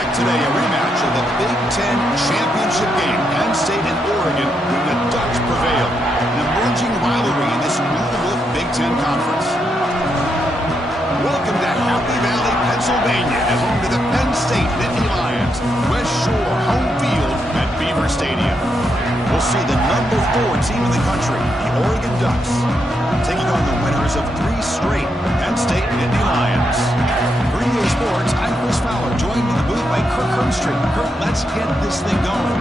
back today, a rematch of the Big Ten championship game. Penn State and Oregon, when the Ducks prevail. An emerging rivalry in this new-look Big Ten conference. Welcome to Happy Valley, Pennsylvania, and home to the Penn State Nittany Lions. West Shore home field at Beaver Stadium. We'll see the #4 team in the country, the Oregon Ducks, taking on the winners of 3 straight Penn State Nittany Lions. For EA Sports, I'm Chris Fowler, joined in the booth by Kirk Hermstreet. Kirk, let's get this thing going.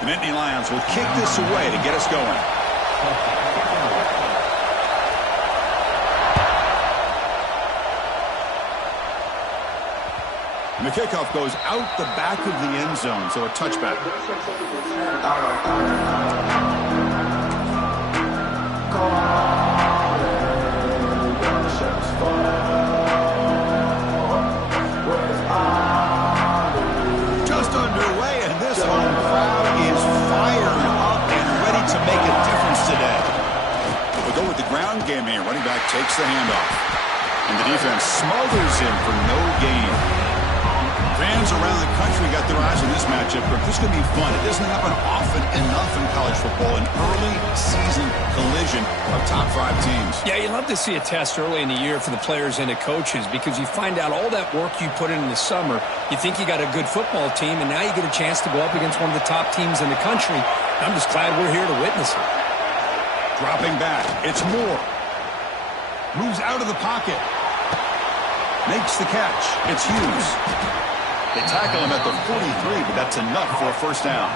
The Nittany Lions will kick this away to get us going. And the kickoff goes out the back of the end zone, so a touchback. Just underway, and this home crowd is fired up and ready to make a difference today. We'll go with the ground game here. Running back takes the handoff. And the defense smothers him for no gain. Fans around the country got their eyes on this matchup, but this is going to be fun. It doesn't happen often enough in college football, an early season collision of top 5 teams. Yeah, you love to see a test early in the year for the players and the coaches because you find out all that work you put in the summer. You think you got a good football team, and now you get a chance to go up against one of the top teams in the country. I'm just glad we're here to witness it. Dropping back, it's Moore. Moves out of the pocket. Makes the catch. It's Hughes. They tackle him at the 43, but that's enough for a first down.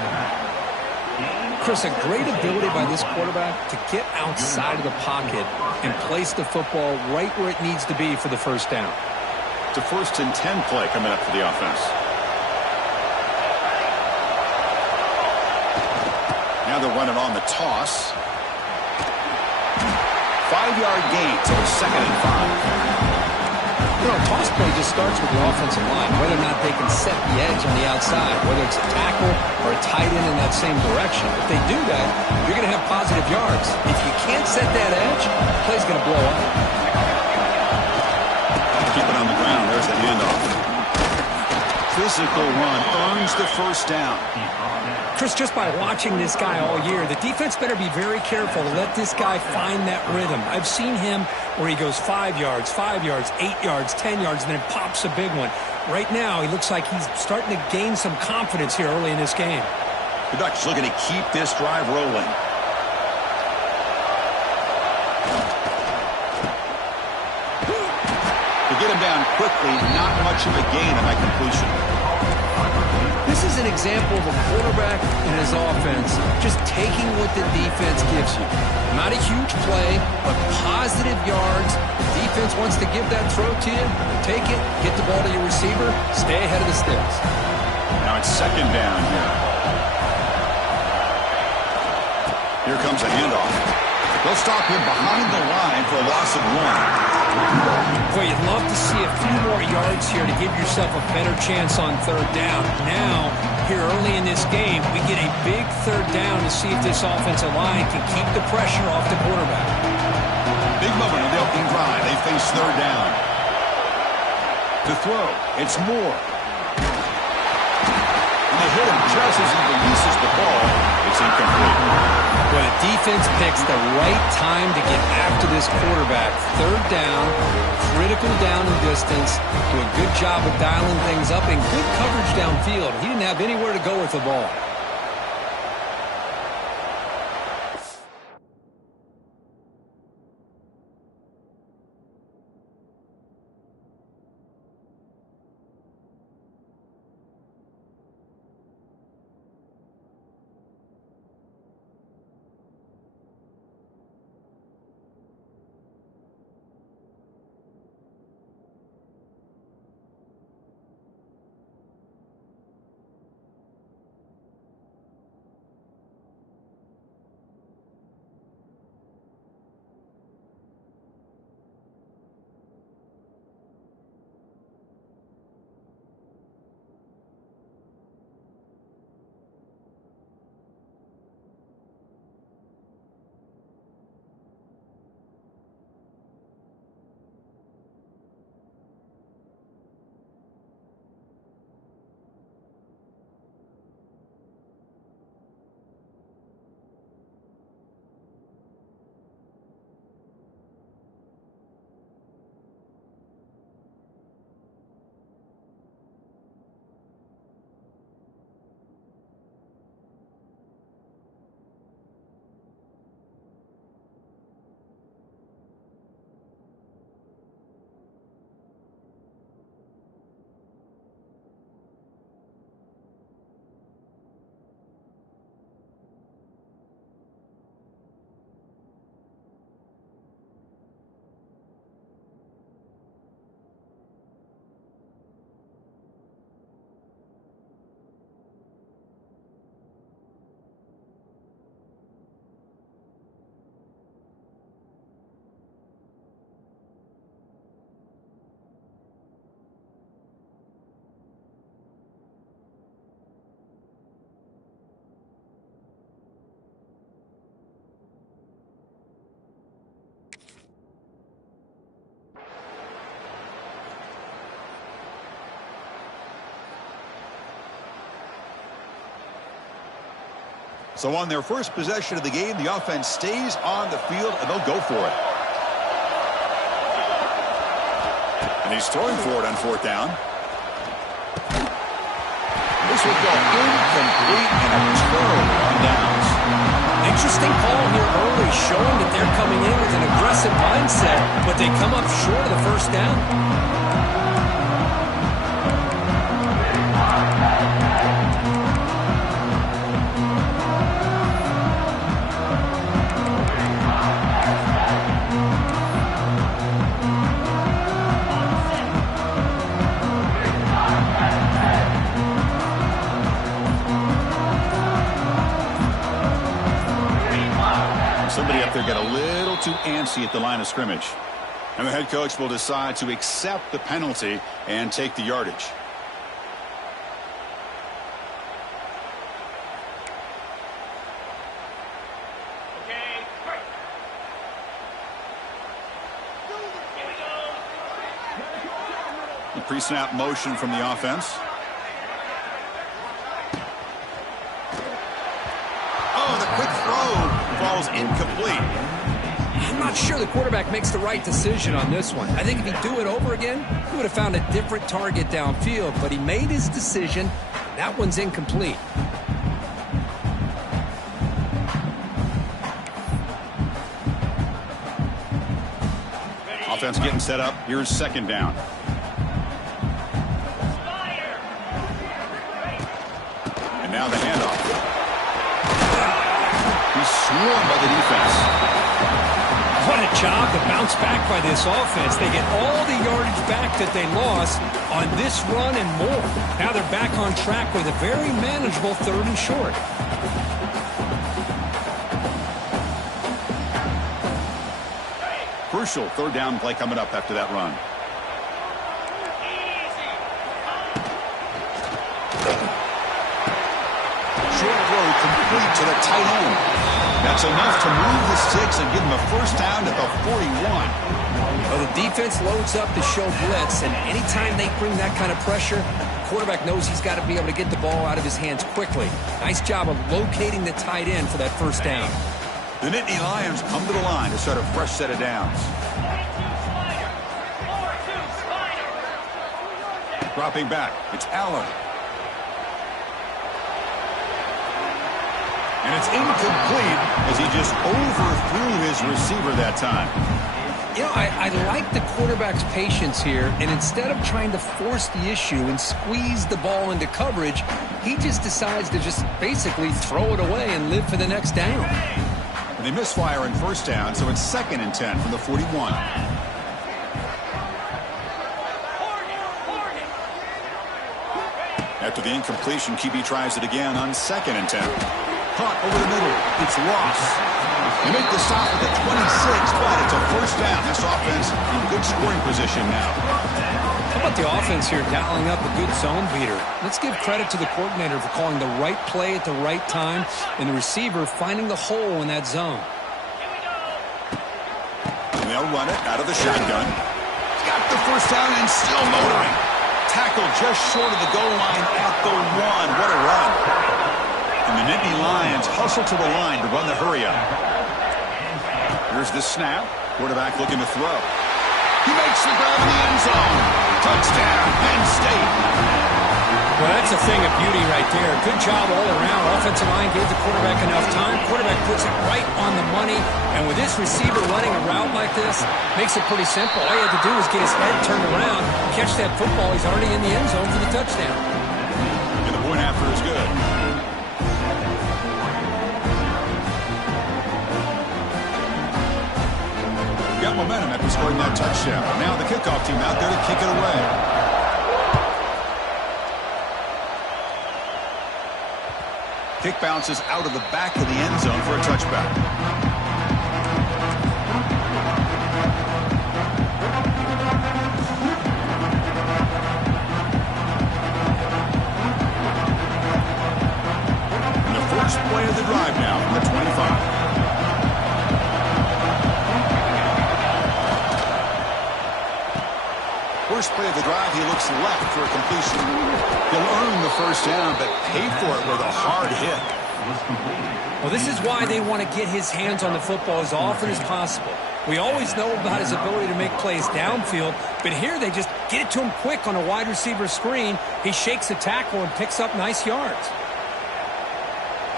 Chris, a great ability by this quarterback to get outside of the pocket and place the football right where it needs to be for the first down. It's a 1st and 10 play coming up for the offense. Now they're running on the toss. 5-yard gain, so it's 2nd and 5. You know, a toss play just starts with the offensive line, whether or not they can set the edge on the outside, whether it's a tackle or a tight end in that same direction. If they do that, you're going to have positive yards. If you can't set that edge, the play's going to blow up. Keep it on the ground. There's the handoff. Physical run earns the first down. Chris, just by watching this guy all year, the defense better be very careful to let this guy find that rhythm. I've seen him where he goes 5 yards, 8 yards, 10 yards, and then pops a big one. Right now, he looks like he's starting to gain some confidence here early in this game. The Ducks looking to keep this drive rolling. To get him down quickly, not much of a gain on that completion. This is an example of a quarterback and his offense just taking what the defense gives you. Not a huge play, but positive yards. The defense wants to give that throw to you. Take it, get the ball to your receiver, stay ahead of the sticks. Now it's 2nd down here. Here comes a handoff. They'll stop him behind the line for a loss of 1. Boy, you'd love to see a few more yards here to give yourself a better chance on 3rd down. Now, here early in this game, we get a big 3rd down to see if this offensive line can keep the pressure off the quarterback. Big moment on the opening drive. They face 3rd down. To throw, it's Moore. And they hit him just as he releases the ball. It's incomplete. When a defense picks the right time to get after this quarterback, 3rd down, critical down and distance, do a good job of dialing things up and good coverage downfield. He didn't have anywhere to go with the ball. So on their first possession of the game, the offense stays on the field, and they'll go for it. And he's throwing for it on 4th down. This will go incomplete and a turnover on downs. Interesting call here early, showing that they're coming in with an aggressive mindset, but they come up short of the 1st down. Somebody up there got a little too antsy at the line of scrimmage. And the head coach will decide to accept the penalty and take the yardage. The pre-snap motion from the offense. Oh, the quick throw falls incomplete. I'm not sure the quarterback makes the right decision on this one. I think if he'd do it over again, he would have found a different target downfield, but he made his decision. That one's incomplete. Offense getting set up. Here's 2nd down. And now the handoff. He's swarmed by the defense. What a job to bounce back by this offense. They get all the yardage back that they lost on this run and more. Now they're back on track with a very manageable 3rd and short. Crucial 3rd down play coming up after that run. Short throw complete to the tight end. That's enough to move the sticks and give them a 1st down at the 41. Well, the defense loads up to show blitz, and anytime they bring that kind of pressure, the quarterback knows he's got to be able to get the ball out of his hands quickly. Nice job of locating the tight end for that 1st down. The Nittany Lions come to the line to start a fresh set of downs. Dropping back, it's Allen. And it's incomplete as he just overthrew his receiver that time. You know, I like the quarterback's patience here, and instead of trying to force the issue and squeeze the ball into coverage, he just decides to just basically throw it away and live for the next down. And they misfire in 1st down, so it's 2nd and 10 from the 41. After the incompletion, QB tries it again on 2nd and 10. Caught over the middle. It's Ross. They make the stop at the 26, but it's a 1st down. This offense in good scoring position now. How about the offense here dialing up a good zone beater? Let's give credit to the coordinator for calling the right play at the right time and the receiver finding the hole in that zone. And they'll run it out of the shotgun. Got the 1st down and still motoring. Tackled just short of the goal line at the 1. What a run. And the Nittany Lions hustle to the line to run the hurry-up. Here's the snap. Quarterback looking to throw. He makes the grab in the end zone. Touchdown, Penn State. Well, that's a thing of beauty right there. Good job all around. Offensive line gave the quarterback enough time. Quarterback puts it right on the money. And with this receiver running a route like this, makes it pretty simple. All he had to do was get his head turned around, catch that football. He's already in the end zone for the touchdown. And the point after is good. Got momentum after scoring that touchdown. Now the kickoff team out there to kick it away. Kick bounces out of the back of the end zone for a touchback. And the first play of the drive now from the 25. First play of the drive, he looks left for a completion. He'll earn the 1st down, but pay for it with a hard hit. Well, this is why they want to get his hands on the football as often as possible. We always know about his ability to make plays downfield, but here they just get it to him quick on a wide receiver screen. He shakes the tackle and picks up nice yards.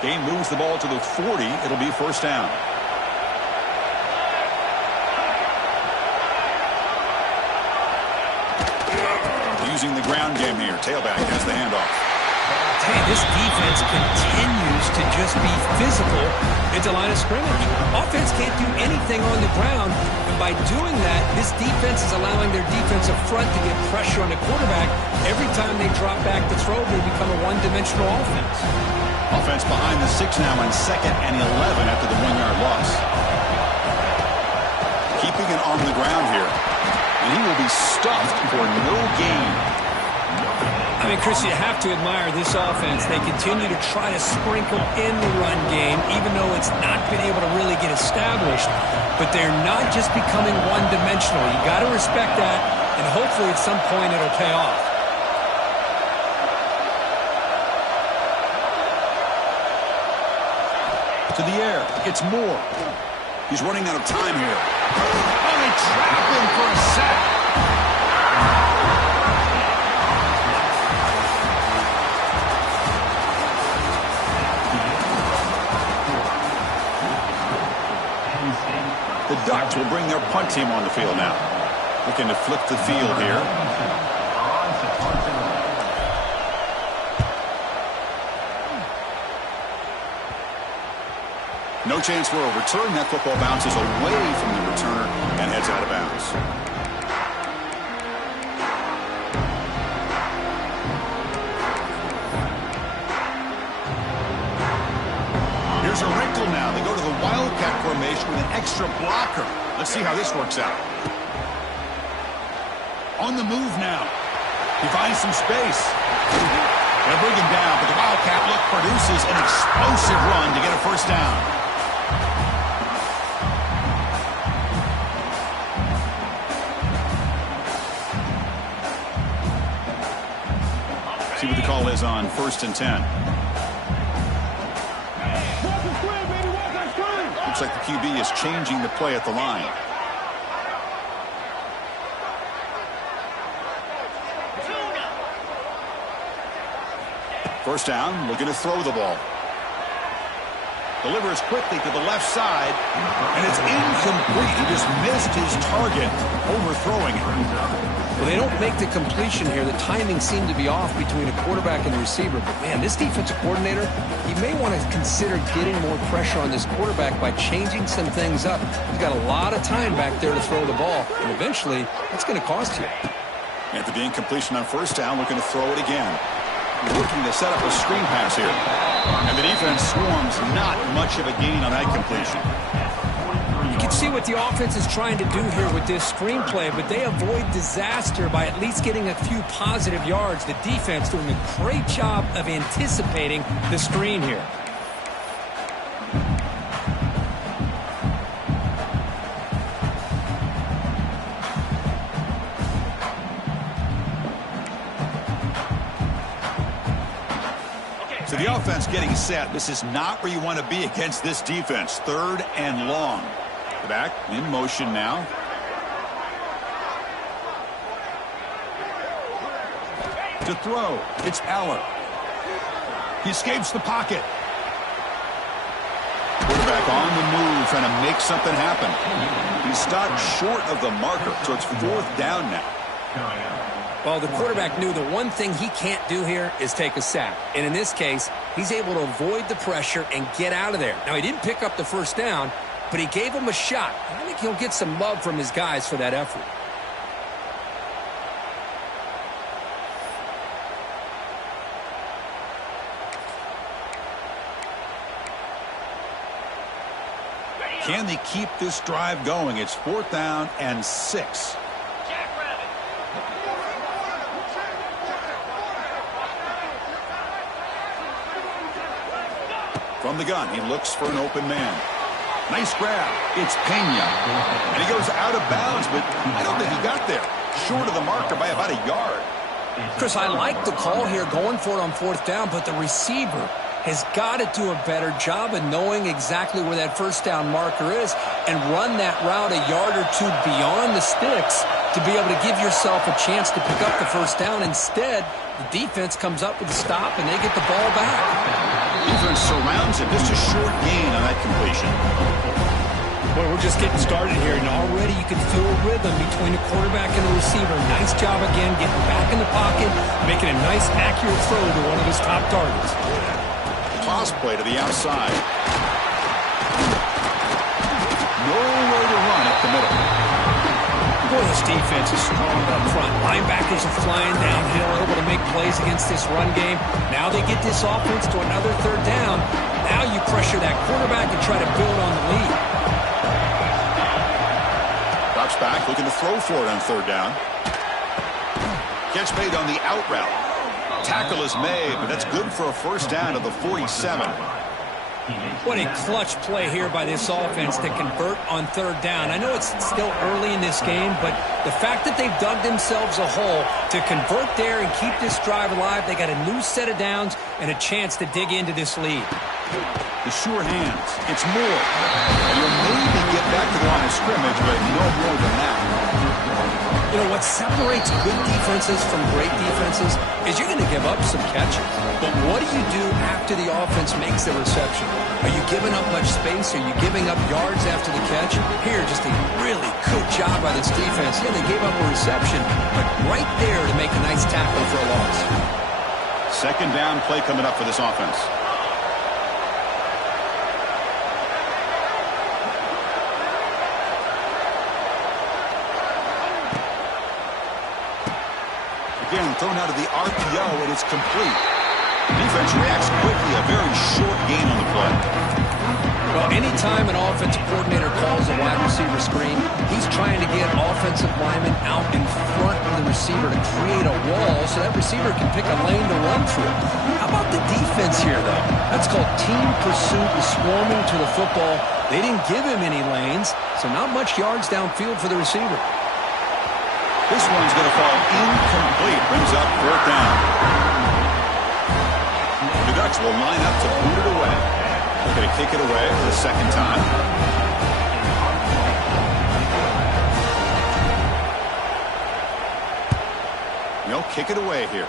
Gain moves the ball to the 40. It'll be first down. Using the ground game here. Tailback has the handoff. Hey, this defense continues to just be physical at the line of scrimmage. Offense can't do anything on the ground, and by doing that, this defense is allowing their defensive front to get pressure on the quarterback. Every time they drop back to throw, they become a one-dimensional offense. Offense behind the 6 now on 2nd and 11 after the 1-yard loss. Keeping it on the ground here. And he will be stuffed for no gain. I mean, Chris, you have to admire this offense. They continue to try to sprinkle in the run game, even though it's not been able to really get established. But they're not just becoming one-dimensional. You got to respect that, and hopefully at some point it'll pay off. To the air. It's Moore. He's running out of time here. Oh, they trap him for a sack. The Ducks will bring their punt team on the field now. Looking to flip the field here. No chance for a return. That football bounces away from the returner and heads out of bounds. Here's a wrinkle now. They go to the Wildcat formation with an extra blocker. Let's see how this works out. On the move now. He finds some space. They'll bring him down, but the Wildcat look produces an explosive run to get a first down. See what the call is on 1st and 10. Looks like the QB is changing the play at the line. First down, looking to throw the ball. Delivers quickly to the left side, and it's incomplete. He just missed his target, overthrowing it. Well, they don't make the completion here. The timing seemed to be off between a quarterback and the receiver. But, man, this defensive coordinator, he may want to consider getting more pressure on this quarterback by changing some things up. He's got a lot of time back there to throw the ball, and eventually it's going to cost you. After the incompletion on first down, looking to throw it again. Looking to set up a screen pass here. And the defense swarms not much of a gain on that completion. You can see what the offense is trying to do here with this screenplay, but they avoid disaster by at least getting a few positive yards. The defense doing a great job of anticipating the screen here. So the offense getting set. This is not where you want to be against this defense. 3rd and long. The back in motion now. To throw. It's Aller. He escapes the pocket. Quarterback on the move, trying to make something happen. He stopped short of the marker, so it's 4th down now. Well, the quarterback knew the one thing he can't do here is take a sack. And in this case, he's able to avoid the pressure and get out of there. Now, he didn't pick up the first down, but he gave him a shot. I think he'll get some love from his guys for that effort. Can they keep this drive going? It's 4th down and 6. From the gun, he looks for an open man. Nice grab. It's Pena. And he goes out of bounds, but I don't think he got there. Short of the marker by about a yard. Chris, I like the call here going for it on 4th down, but the receiver, has got to do a better job of knowing exactly where that first down marker is and run that route a yard or two beyond the sticks to be able to give yourself a chance to pick up the first down. Instead, the defense comes up with a stop and they get the ball back. Defense surrounds it. Just a short gain on that completion. Boy, we're just getting started here, and already you can feel a rhythm between the quarterback and the receiver. Nice job again getting back in the pocket, making a nice, accurate throw to one of his top targets. Toss play to the outside. Nowhere to run up the middle. Boy, this defense is strong up front. Linebackers are flying downhill, able to make plays against this run game. Now they get this offense to another third down. Now you pressure that quarterback and try to build on the lead. Drops back, looking to throw for it on third down. Catch made on the out route. Tackle is made, but that's good for a first down to the 47. What a clutch play here by this offense to convert on third down. I know it's still early in this game, but the fact that they've dug themselves a hole to convert there and keep this drive alive, they got a new set of downs and a chance to dig into this lead. The sure hands. It's Moore. You'll maybe get back to the line of scrimmage, but no more than that. You know, what separates good defenses from great defenses is you're going to give up some catches. But what do you do after the offense makes the reception? Are you giving up much space? Are you giving up yards after the catch? Here, just a really good job by this defense. Yeah, they gave up a reception, but right there to make a nice tackle for a loss. Second down play coming up for this offense. Again, thrown out of the RPO, and it's complete. Defense reacts quickly. A very short gain on the play. Well, anytime an offensive coordinator calls a wide receiver screen, he's trying to get offensive linemen out in front of the receiver to create a wall so that receiver can pick a lane to run through. How about the defense here, though? That's called team pursuit and swarming to the football. They didn't give him any lanes, so not much yards downfield for the receiver. This one's going to fall incomplete. Brings up fourth down. The Ducks will line up to boot it away. They're going to kick it away for the second time. They'll kick it away here.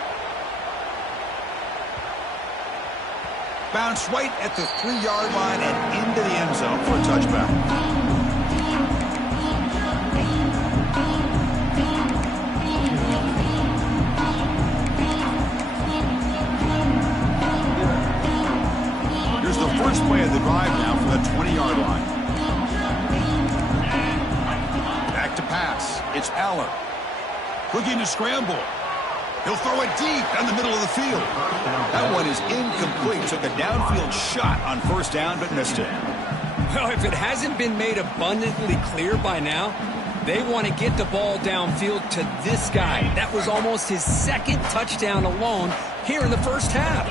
Bounce right at the 3-yard line and into the end zone for a touchback. First play of the drive now for the 20-yard line. Back to pass. It's Aller. Looking to scramble. He'll throw it deep down the middle of the field. That one is incomplete. Took a downfield shot on first down, but missed it. Well, if it hasn't been made abundantly clear by now, they want to get the ball downfield to this guy. That was almost his second touchdown alone here in the first half.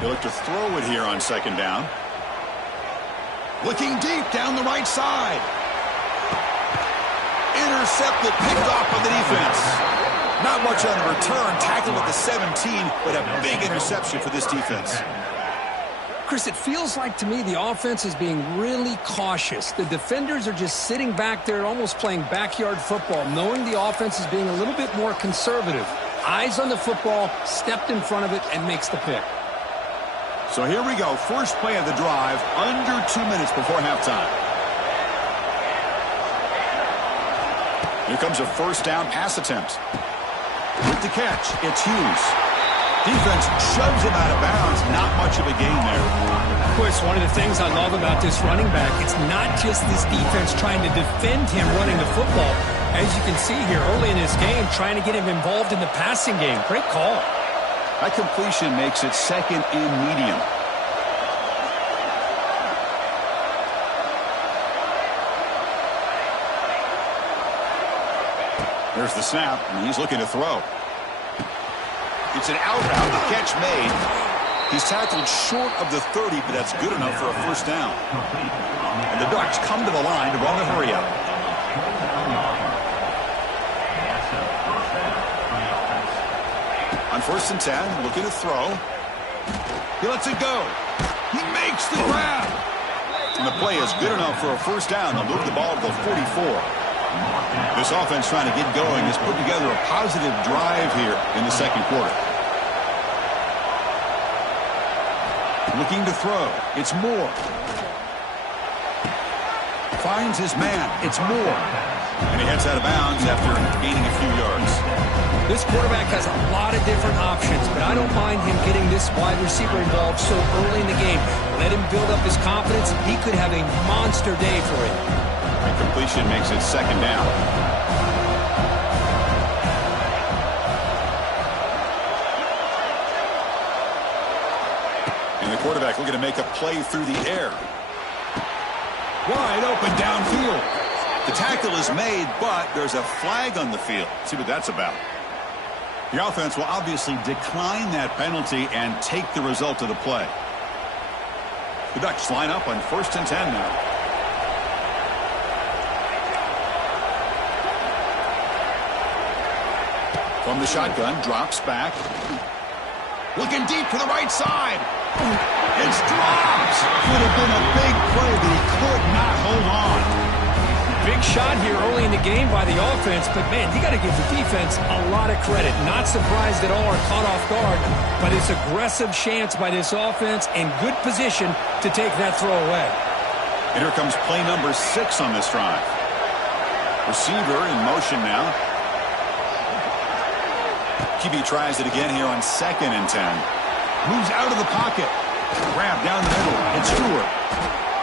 They look to throw it here on second down. Looking deep down the right side. Intercepted, picked off by the defense. Not much on the return. Tackled at the 17, but a big interception for this defense. Chris, it feels like to me the offense is being really cautious. The defenders are just sitting back there almost playing backyard football, knowing the offense is being a little bit more conservative. Eyes on the football, stepped in front of it, and makes the pick. So here we go. First play of the drive, under 2 minutes before halftime. Here comes a first down pass attempt. With the catch, it's Hughes. Defense shoves him out of bounds. Not much of a gain there. Of course, one of the things I love about this running back, it's not just this defense trying to defend him running the football. As you can see here early in this game, trying to get him involved in the passing game. Great call. That completion makes it second and medium. There's the snap, and he's looking to throw. It's an out route, the catch made. He's tackled short of the 30, but that's good enough for a first down. And the Ducks come to the line to run the hurry up. On 1st and 10, looking to throw. He lets it go. He makes the grab. And the play is good enough for a first down. They'll move the ball to the 44. This offense trying to get going has put together a positive drive here in the second quarter. Looking to throw. It's Moore. Finds his man. It's Moore. And he heads out of bounds after gaining a few yards. This quarterback has a lot of different options, but I don't mind him getting this wide receiver involved so early in the game. Let him build up his confidence. He could have a monster day for it. The completion makes it second down. And the quarterback looking to make a play through the air. Wide open downfield. The tackle is made, but there's a flag on the field. Let's see what that's about. The offense will obviously decline that penalty and take the result of the play. The Ducks line up on 1st and 10 now. From the shotgun, drops back. Looking deep to the right side. It's dropped. Would have been a big play, but he could not hold on. Big shot here early in the game by the offense, but man, you got to give the defense a lot of credit. Not surprised at all or caught off guard, but it's aggressive chance by this offense and good position to take that throw away. And here comes play number 6 on this drive. Receiver in motion now. QB tries it again here on 2nd and 10. Moves out of the pocket. Grab down the middle. It's Stewart.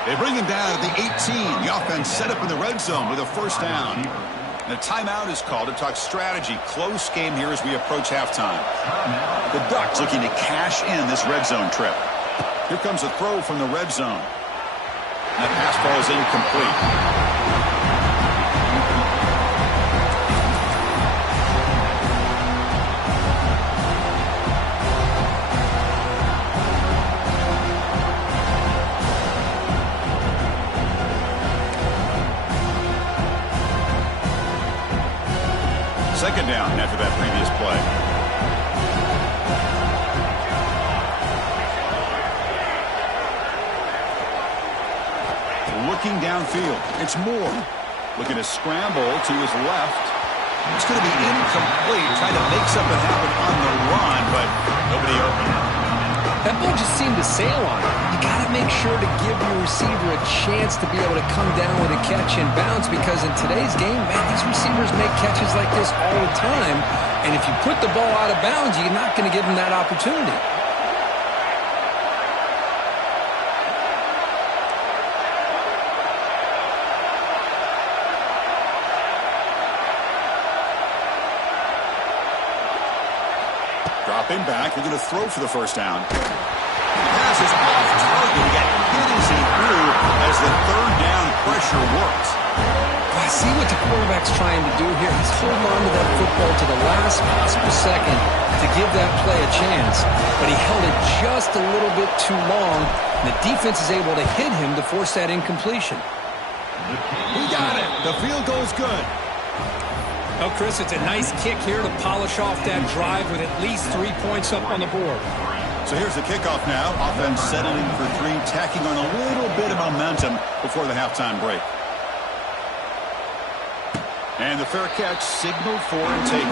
They bring him down at the 18. The offense set up in the red zone with a first down. And a timeout is called to talk strategy. Close game here as we approach halftime. The Ducks looking to cash in this red zone trip. Here comes a throw from the red zone. And that pass ball is incomplete. Second down after that previous play. Looking downfield. It's Moore. Looking to scramble to his left. It's going to be incomplete. Trying to make something happen on the run, but nobody open. That ball just seemed to sail on it. You got to make sure to give your receiver a chance to be able to come down with a catch and bounce, because in today's game, man, these receivers make catches like this all the time. And if you put the ball out of bounds, you're not going to give them that opportunity. Dropping back, we're going to throw for the first down. The pass is off target. He got hit as he threw as the third down pressure works. I see what the quarterback's trying to do here. He's holding on to that football to the last possible second to give that play a chance. But he held it just a little bit too long, and the defense is able to hit him to force that incompletion. He got it. The field goal's good. Oh, Chris, it's a nice kick here to polish off that drive with at least 3 points up on the board. So here's the kickoff now. Offense settling for 3, tacking on a little bit of momentum before the halftime break. And the fair catch signaled for and taken.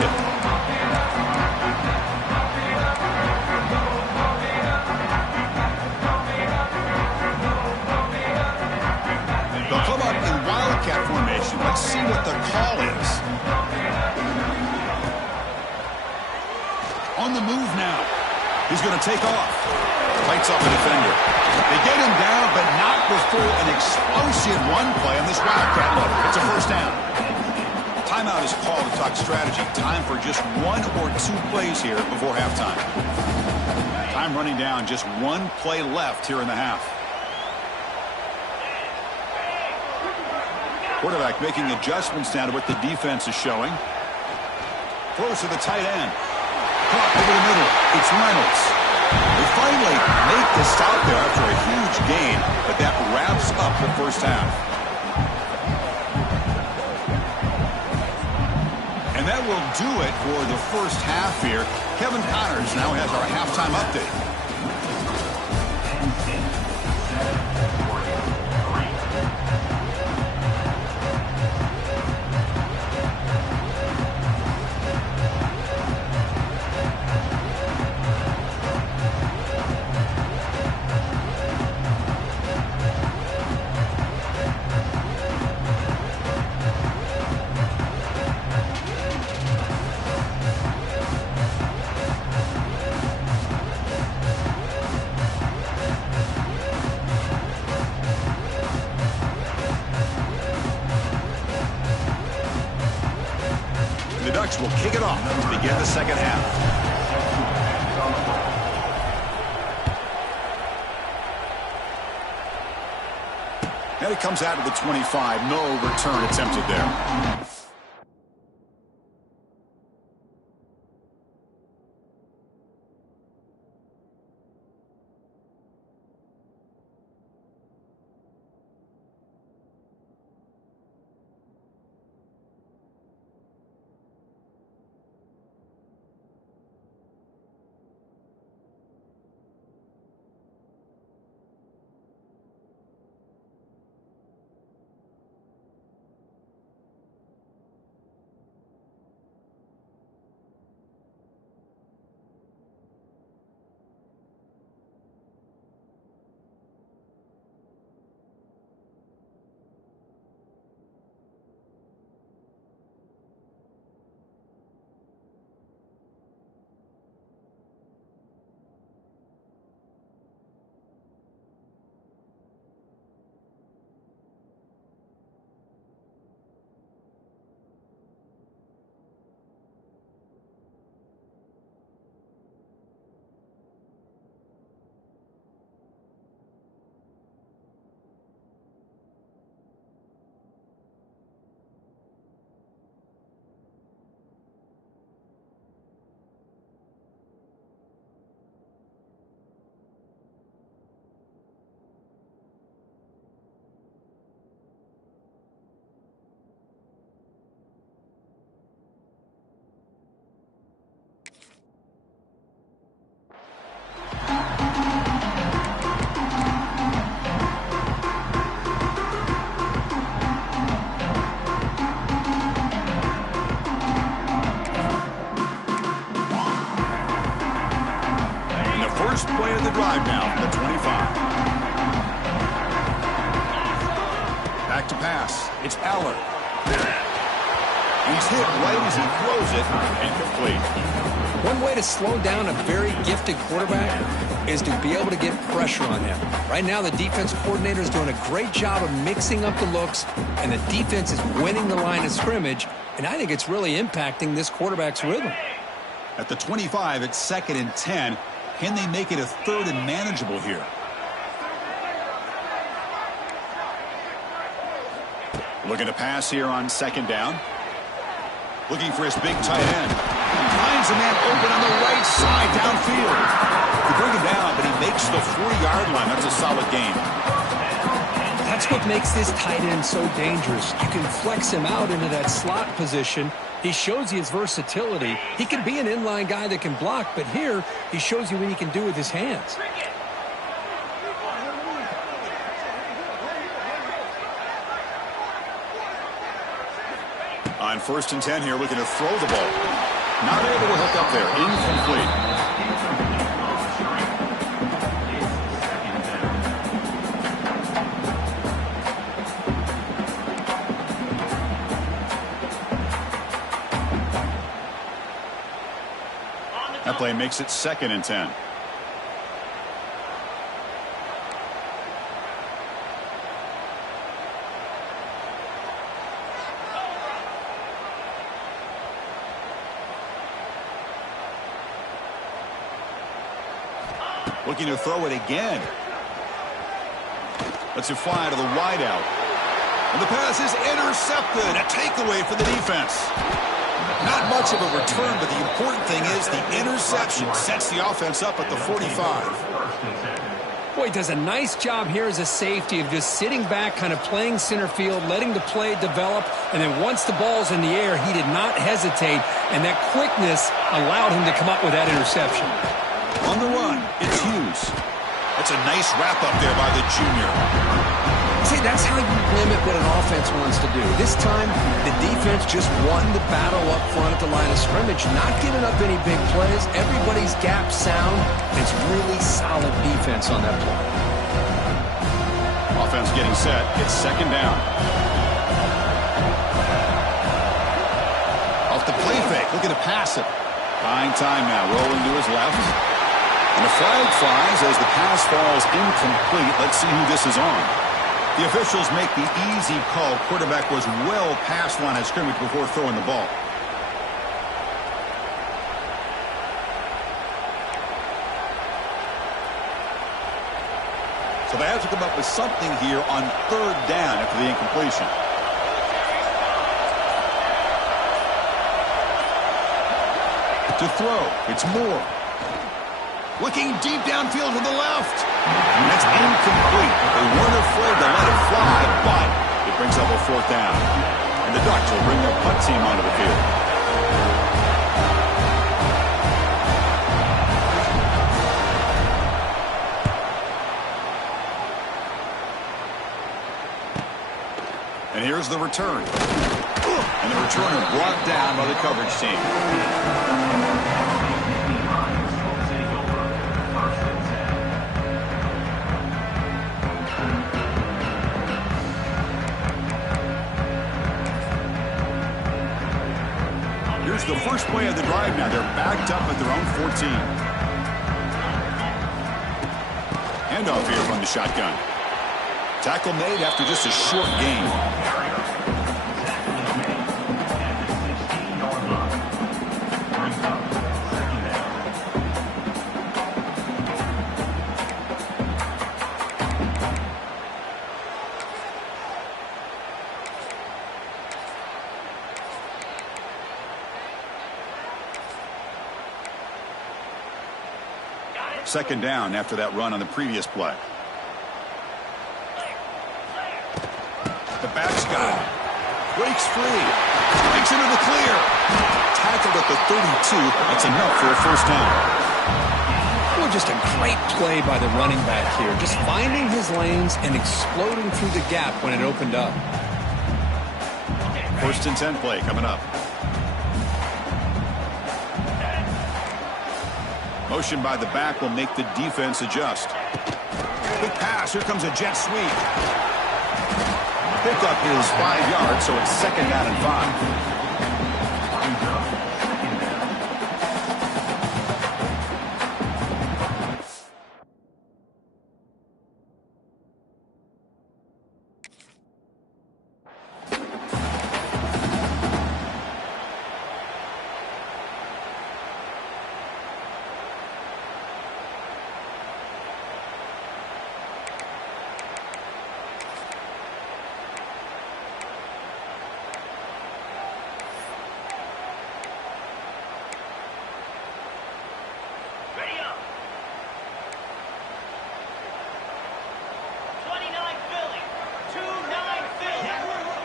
They'll come up in Wildcat formation. Let's see what the call is. On the move now. He's going to take off. Fights off a defender. They get him down, but not before an explosive run play on this Wildcat look. It's a first down. Timeout is called to talk strategy. Time for just 1 or 2 plays here before halftime. Time running down. Just 1 play left here in the half. Quarterback making adjustments now to what the defense is showing. Throws to the tight end. Caught over the middle. It's Reynolds. They finally make the stop there after a huge gain, but that wraps up the first half. And that will do it for the first half here. Kevin Connors now has our halftime update. Starks will kick it off to begin the second half. And it comes out to the 25. No return attempted there. Play of the drive now from the 25. Back to pass. It's Aller. He's hit right as he throws it. Incomplete. One way to slow down a very gifted quarterback is to be able to get pressure on him. Right now, the defense coordinator is doing a great job of mixing up the looks, and the defense is winning the line of scrimmage, and I think it's really impacting this quarterback's rhythm. At the 25, it's 2nd and 10. Can they make it a 3rd and manageable here? Looking to pass here on 2nd down. Looking for his big tight end. Finds a man open on the right side downfield. They bring him down, but he makes the 40-yard line. That's a solid gain. That's what makes this tight end so dangerous. You can flex him out into that slot position. He shows you his versatility. He can be an inline guy that can block, but here he shows you what he can do with his hands. On 1st and 10 here, looking to throw the ball. Not able to hook up there. Incomplete. That play makes it 2nd and 10. Looking to throw it again. Lets it fly to the wideout. And the pass is intercepted. A takeaway for the defense. Not much of a return, but the important thing is the interception sets the offense up at the 45. Boy, he does a nice job here as a safety of just sitting back, kind of playing center field, letting the play develop, and then once the ball's in the air, he did not hesitate, and that quickness allowed him to come up with that interception. On the run, it's Hughes. That's a nice wrap-up there by the junior. See, that's how you limit what an offense wants to do. This time, the defense just won the battle up front at the line of scrimmage, not giving up any big plays. Everybody's gap sound. It's really solid defense on that play. Offense getting set. It's 2nd down. Off the play fake. Looking to pass it. Buying time now. Rolling to his left. And the flag flies as the pass falls incomplete. Let's see who this is on. The officials make the easy call. Quarterback was well past line of scrimmage before throwing the ball. So they have to come up with something here on third down after the incompletion. To throw, it's Moore. Looking deep downfield to the left. And that's incomplete. They weren't afraid to let it fly, but it brings up a fourth down. And the Ducks will bring their punt team onto the field. And here's the return. And the returner brought down by the coverage team. Here's the first play of the drive now. They're backed up at their own 14. Handoff here from the shotgun. Tackle made after just a short gain. Second down after that run on the previous play. The back's got it. Breaks free. Breaks into the clear. Tackled at the 32. That's enough for a first down. Well, just a great play by the running back here. Just finding his lanes and exploding through the gap when it opened up. First and 10 play coming up. Motion by the back will make the defense adjust. Big pass. Here comes a jet sweep. Pickup is 5 yards, so it's second down and 5.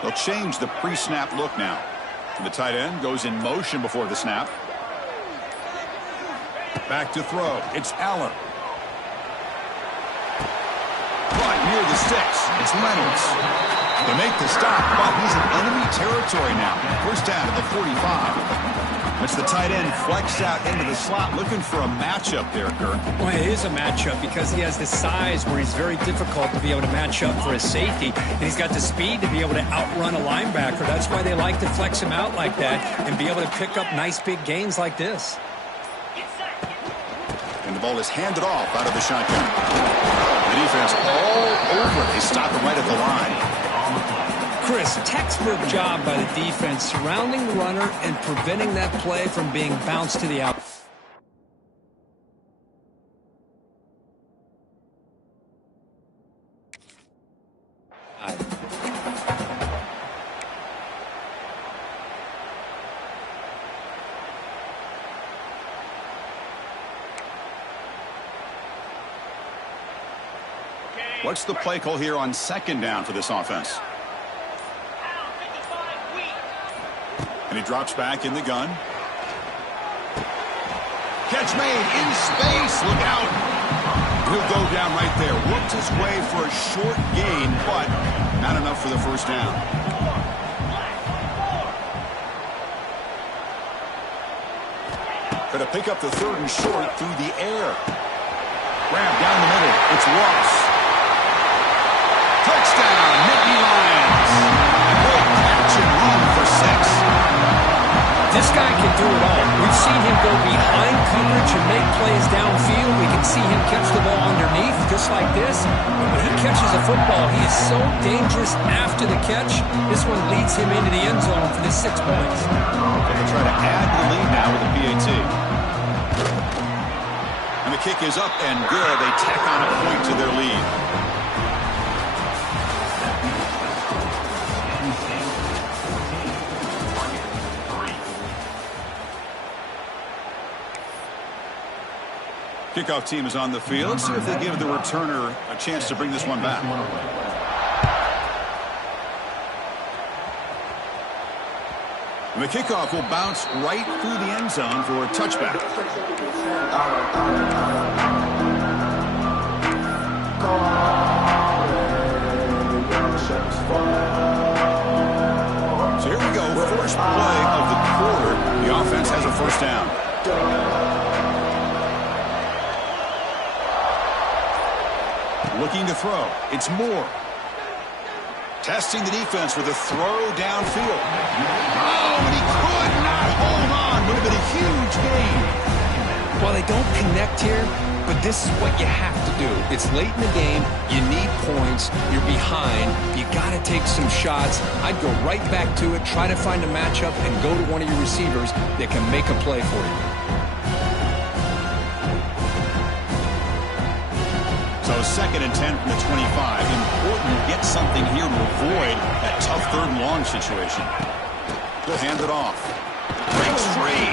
They'll change the pre-snap look now. And the tight end goes in motion before the snap. Back to throw. It's Allen. Right near the sticks. It's Reynolds. They make the stop, but he's in enemy territory now. First down at the 45. It's the tight end flexed out into the slot, looking for a matchup there, Kirk. Well, it is a matchup because he has the size where he's very difficult to be able to match up for his safety, and he's got the speed to be able to outrun a linebacker. That's why they like to flex him out like that and be able to pick up nice big gains like this. And the ball is handed off out of the shotgun. The defense all over. They stop it right at the line. Chris, textbook job by the defense surrounding the runner and preventing that play from being bounced to the outside. What's the play call here on second down for this offense? And he drops back in the gun. Catch made in space. Look out. He'll go down right there. Worked his way for a short gain, but not enough for the first down. Going to pick up the third and short through the air. Grab down the middle. It's Ross. Touchdown, Nittany Lions. Great catch and run for 6. This guy can do it all. We've seen him go behind coverage and make plays downfield. We can see him catch the ball underneath, just like this. When he catches a football, he is so dangerous after the catch. This one leads him into the end zone for the 6 points. Going to try to add to the lead now with the PAT. And the kick is up and good. They tack on a point to their lead. Kickoff team is on the field. See if they give the returner a chance to bring this one back. And the kickoff will bounce right through the end zone for a touchback. So here we go. First play of the quarter. The offense has a first down. Looking to throw. It's Moore. Testing the defense with a throw downfield. Oh, and he could not hold on. Would have been a huge gain. Well, they don't connect here, but this is what you have to do. It's late in the game. You need points. You're behind. You got to take some shots. I'd go right back to it, try to find a matchup, and go to one of your receivers that can make a play for you. So 2nd and 10 from the 25. Important to get something here to avoid that tough 3rd and long situation. They'll hand it off. Breaks free.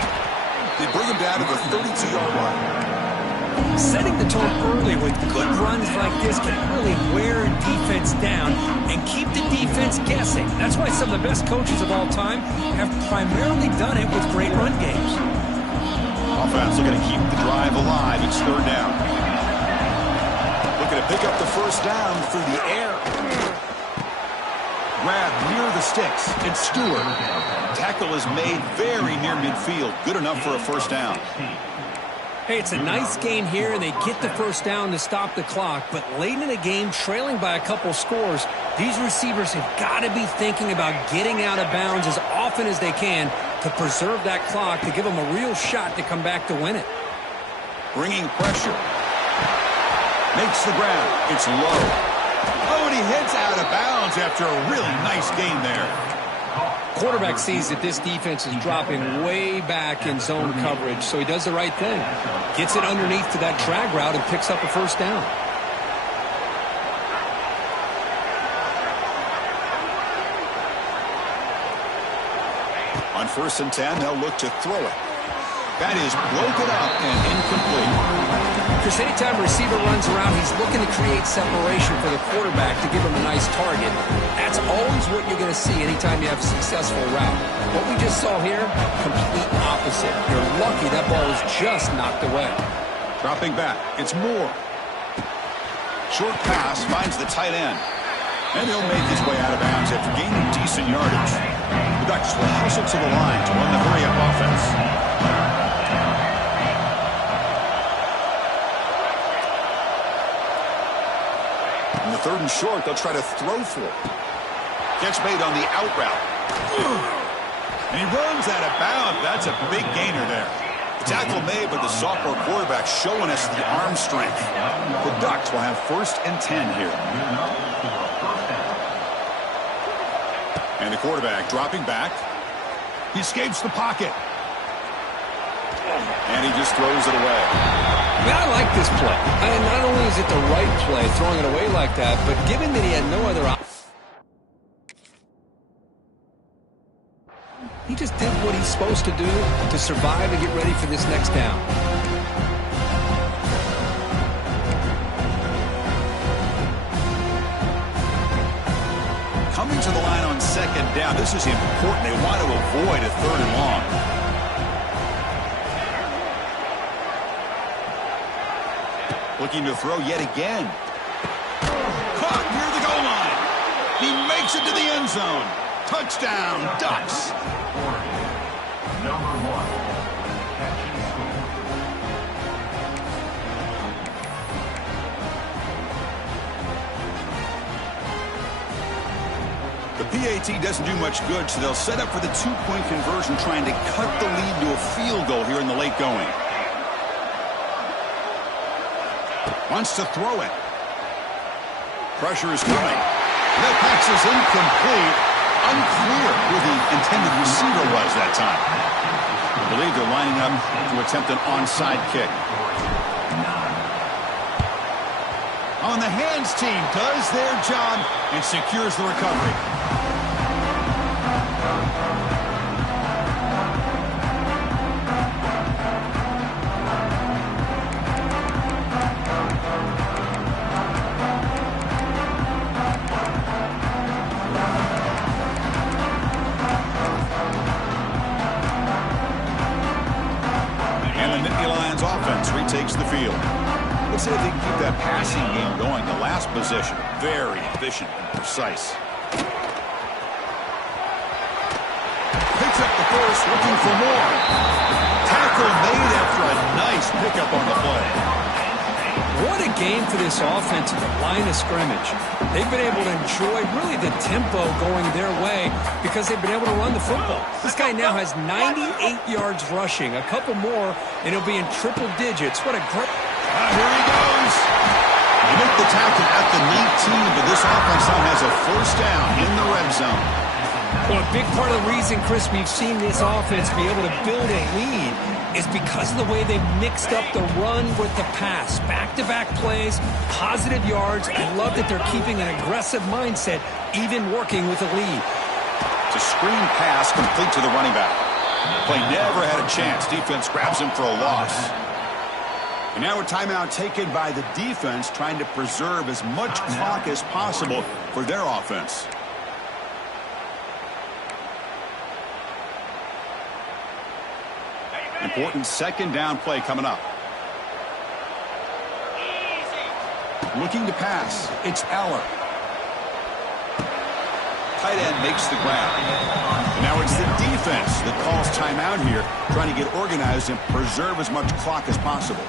They bring him down to the 32-yard line. Setting the tone early with good runs like this can really wear a defense down and keep the defense guessing. That's why some of the best coaches of all time have primarily done it with great run games. Offense looking to keep the drive alive. It's 3rd down. Looking to pick up the first down through the air. Grab near the sticks. It's Stewart. Tackle is made very near midfield. Good enough for a first down. Hey, it's a nice game here, and they get the first down to stop the clock. But late in the game, trailing by a couple scores, these receivers have got to be thinking about getting out of bounds as often as they can to preserve that clock, to give them a real shot to come back to win it. Bringing pressure. Makes the ground. It's low. Oh, and he hits out of bounds after a really nice gain there. Quarterback sees that this defense is dropping way back in zone coverage, so he does the right thing. Gets it underneath to that drag route and picks up a first down. On 1st and 10, they'll look to throw it. That is broken up and incomplete. Chris, anytime a receiver runs around, he's looking to create separation for the quarterback to give him a nice target. That's always what you're going to see anytime you have a successful route. What we just saw here, complete opposite. You're lucky that ball was just knocked away. Dropping back, it's Moore. Short pass finds the tight end. And he'll make his way out of bounds after gaining decent yardage. The Ducks will hustle to the line to run the hurry-up offense. In the 3rd and short, they'll try to throw for it. Catch made on the out route. And he runs out of bounds. That's a big gainer there. The tackle made, but the sophomore quarterback showing us the arm strength. The Ducks will have 1st and 10 here. And the quarterback dropping back. He escapes the pocket. And he just throws it away. I like this play. And not only is it the right play, throwing it away like that, but given that he had no other option, he just did what he's supposed to do to survive and get ready for this next down. Coming to the line on 2nd down. This is important. They want to avoid a 3rd and long. Looking to throw yet again. Caught near the goal line. He makes it to the end zone. Touchdown, Ducks. Number 1. The PAT doesn't do much good, so they'll set up for the 2-point conversion, trying to cut the lead to a field goal here in the late going. Wants to throw it. Pressure is coming. That pass is incomplete. Unclear who the intended receiver was that time. I believe they're lining up to attempt an onside kick. Now, and the hands team does their job and secures the recovery. Takes the field. Let's say they keep that passing game going. The last possession, very efficient and precise. Picks up the first, looking for more. Tackle made after a nice pickup on the play. What a game for this offense at the line of scrimmage. They've been able to enjoy really the tempo going their way because they've been able to run the football. This guy now has 98 yards rushing, a couple more, and he'll be in triple digits. What a great... Here he goes. They make the tackle at the 19, but this offense now has a first down in the red zone. Well, a big part of the reason, Chris, we've seen this offense be able to build a lead is because of the way they mixed up the run with the pass. Back-to-back plays, positive yards. I love that they're keeping an aggressive mindset, even working with a lead. It's a screen pass complete to the running back. Play never had a chance. Defense grabs him for a loss. And now a timeout taken by the defense, trying to preserve as much clock as possible for their offense. Important second down play coming up. Looking to pass. It's Eller. Tight end makes the grab. And now it's the defense that calls timeout here, trying to get organized and preserve as much clock as possible.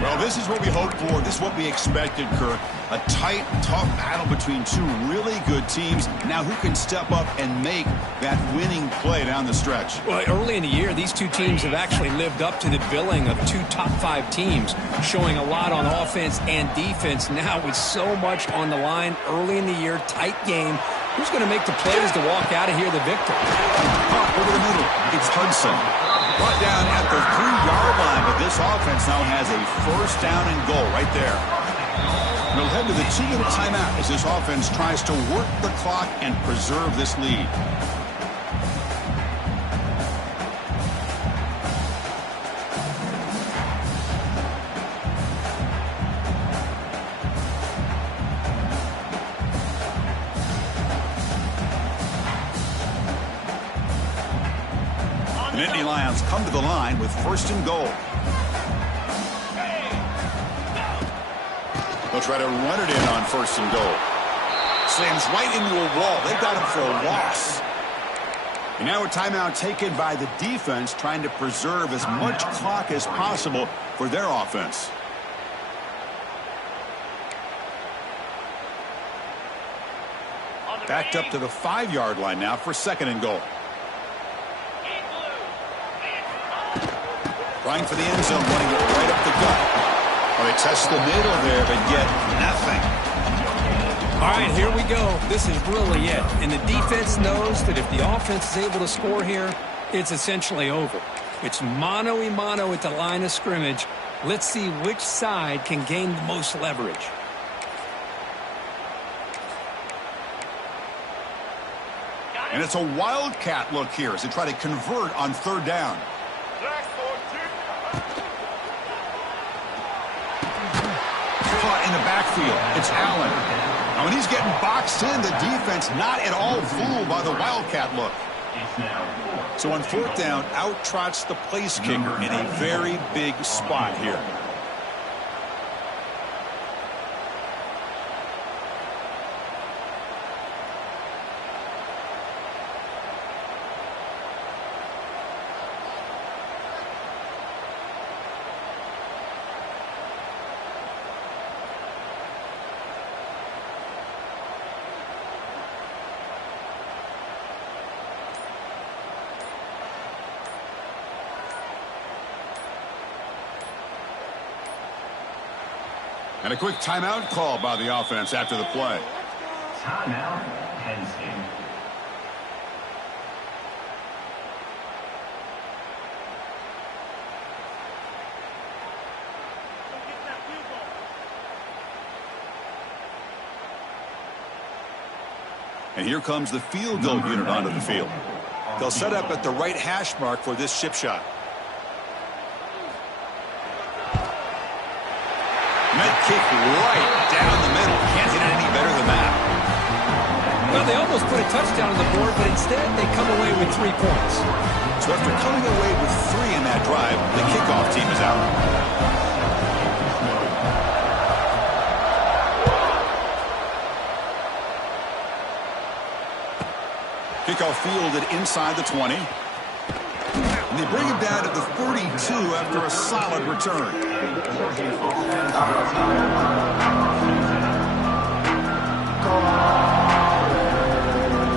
Well, this is what we hoped for. This is what we expected, Kirk. A tight, tough battle between two really good teams. Now who can step up and make that winning play down the stretch? Well, early in the year, these two teams have actually lived up to the billing of two top-5 teams, showing a lot on offense and defense. Now with so much on the line early in the year, tight game, who's going to make the plays to walk out of here the victor? Over the middle, it's Hudson. Brought down at the 3-yard line, but this offense now has a first down and goal right there. We'll head to the 2-minute timeout as this offense tries to work the clock and preserve this lead. The Nittany Lions come to the line with first and goal. They'll try to run it in on first and goal. Slams right into a wall. They got him for a loss. And now a timeout taken by the defense, trying to preserve as much clock as possible for their offense. Backed up to the 5-yard line now for second and goal. Trying for the end zone, running it right up the gut. Well, they test the middle there, but get nothing. All right, here we go. This is really it. And the defense knows that if the offense is able to score here, it's essentially over. It's mano-a-mano at the line of scrimmage. Let's see which side can gain the most leverage. And it's a wildcat look here as they try to convert on third down. Caught in the backfield. It's Allen. Now, when he's getting boxed in, the defense not at all fooled by the wildcat look. So on fourth down, out trots the place kicker in a very big spot here. And a quick timeout call by the offense after the play. Timeout, Penn State. And here comes the field goal unit onto the field. They'll set up at the right hash mark for this chip shot. Med kick right down the middle. Can't hit it any better than that. Well, they almost put a touchdown on the board, but instead they come away with 3 points. So after coming away with 3 in that drive, the kickoff team is out. Kickoff fielded inside the 20. And they bring him down to the 42 after a solid return.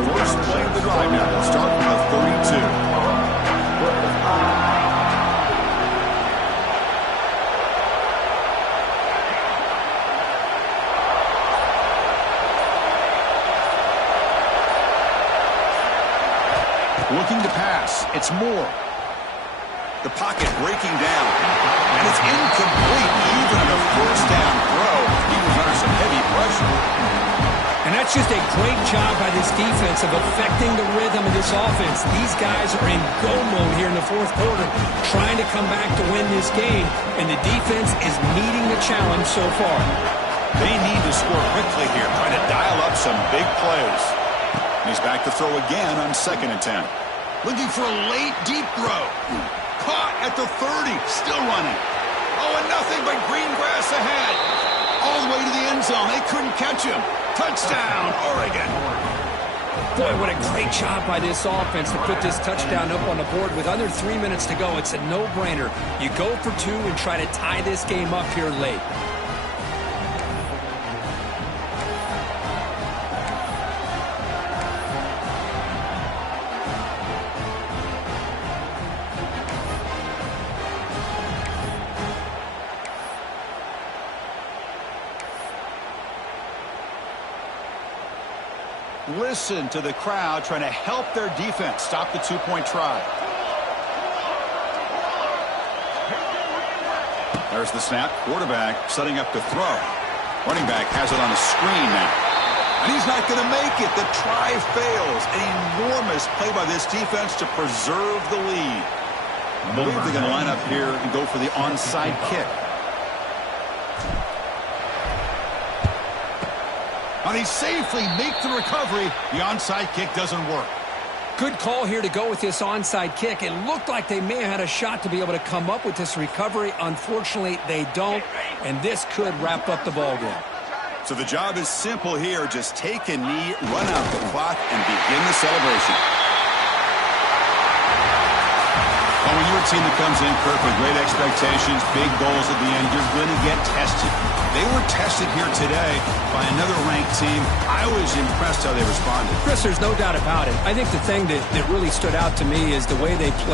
First play of the drive now. They'll start from the 32. Looking to pass. It's Moore. The pocket breaking down. And it's incomplete even on a first down throw. He was under some heavy pressure. And that's just a great job by this defense of affecting the rhythm of this offense. These guys are in go mode here in the fourth quarter, trying to come back to win this game, and the defense is meeting the challenge so far. They need to score quickly here, trying to dial up some big plays. And he's back to throw again on 2nd and 10. Looking for a late, deep throw. Caught at the 30, still running. Oh, and nothing but green grass ahead. All the way to the end zone. They couldn't catch him. Touchdown, Oregon. Boy, what a great job by this offense to put this touchdown up on the board with under 3 minutes to go. It's a no-brainer. You go for 2 and try to tie this game up here late. Listen to the crowd trying to help their defense stop the 2-point try. There's the snap. Quarterback setting up to throw. Running back has it on a screen now. And he's not going to make it. The try fails. An enormous play by this defense to preserve the lead. I believe they're going to line up here and go for the onside kick. And he safely makes the recovery. The onside kick doesn't work. Good call here to go with this onside kick. It looked like they may have had a shot to be able to come up with this recovery. Unfortunately, they don't, and this could wrap up the ballgame. So the job is simple here. Just take a knee, run out the clock, and begin the celebration. Well, when you're a team that comes in, Kirk, with great expectations, big goals at the end, you're going to get tested. They were tested here today by another ranked team. I was impressed how they responded. Chris, there's no doubt about it. I think the thing that really stood out to me is the way they played.